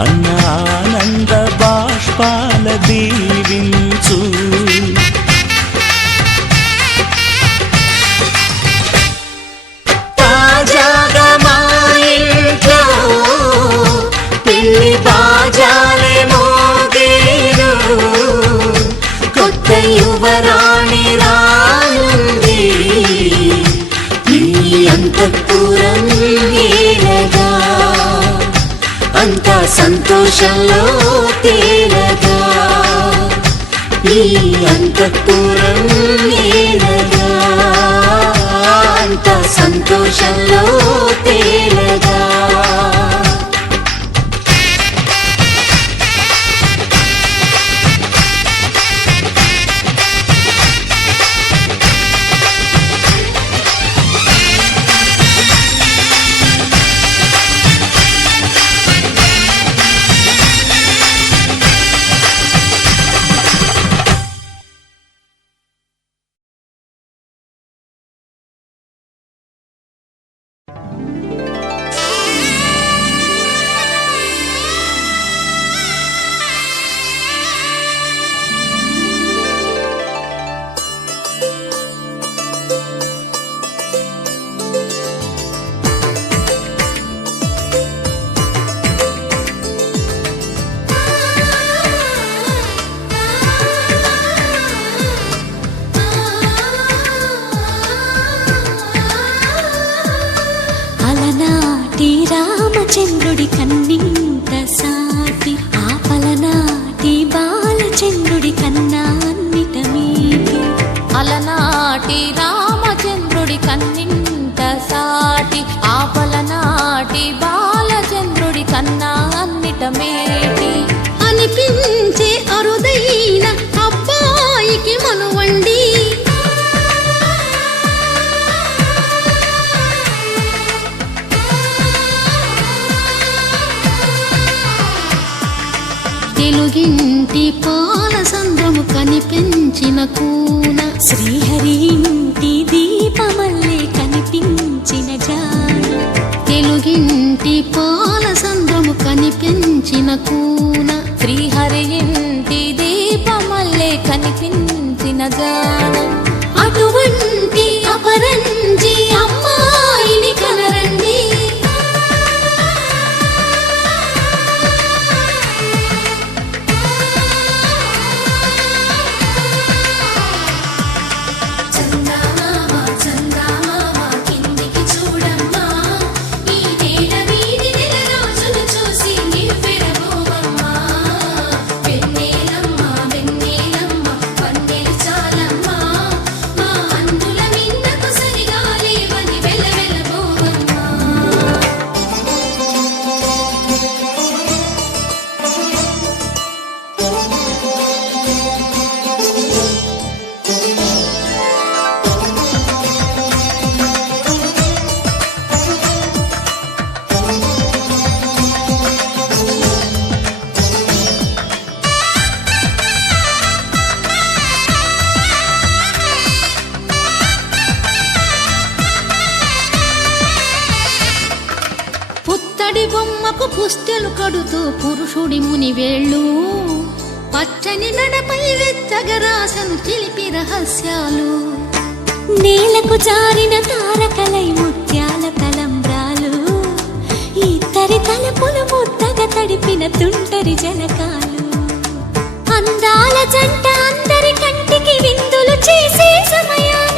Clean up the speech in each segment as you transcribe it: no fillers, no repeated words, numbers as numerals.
అన్న ఆనంద బాష్పాల దీవించు. తాజాగా మా ఇంట్లో పెళ్లి బాజాలే మోగేను, కొత్త యువరాణి రానుంది ఈ అంతఃపురం ఏలగా, అంతా సంతోషంలో తేలగా ఈ అంతఃపురం ఏలగా, అంతా సంతోషంలో తేలగా. రామచంద్రుడి కన్నింత సాటి, ఆపలనాటి బాలచంద్రుడి కన్నా అన్నిట మీటి. అలనాటి రామచంద్రుడి కన్నింత సాటి, ఆపలనాటి బాలచంద్రుడి కన్నా అన్నిట మేటి. అనిపించే అరుదైన అబ్బాయికి మనువండి, తెలుగింటి పాల సంద్రము కనిపించిన కూన, శ్రీహరి ఇంటి దీపమల్లే కనిపించిన జాన. తెలుగింటి పాల సంద్రము కనిపించిన కూన, శ్రీహరి ఇంటి దీపమల్లే కనిపించిన జాన. అటువంటి అపరంజి అమ్మాయిని కనరండి, బొమ్మకు పుస్తెలు కడుతూ పురుషుడి ముని వేళ్ళు, పచ్చని నడపై వెచ్చగరాసను చిలిపి రహస్యాలు. నేలకు జారిన తారకలై ముత్యాల తలంబ్రాలు, ఇద్దరి తలపులు ముద్దగా తడిపిన తుంటరి జలకాలు. అందాల జంట అందరి కంటికి విందులు చేసే సమయాన,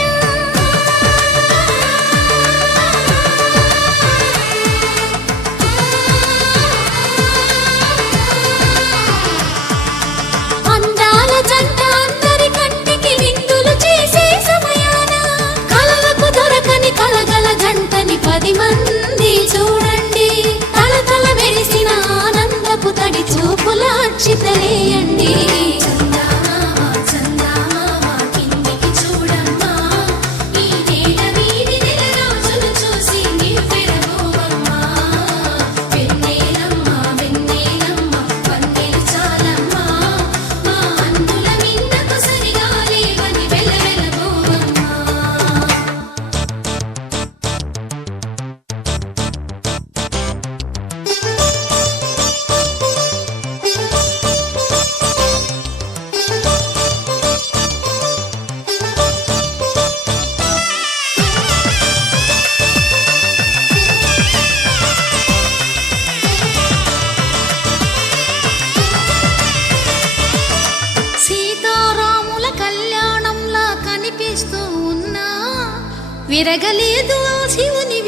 కలగల జంటని 10 మంది చూడండి, తల తల మెరిసిన ఆనంద ఎరగలేదు ఆ శివుని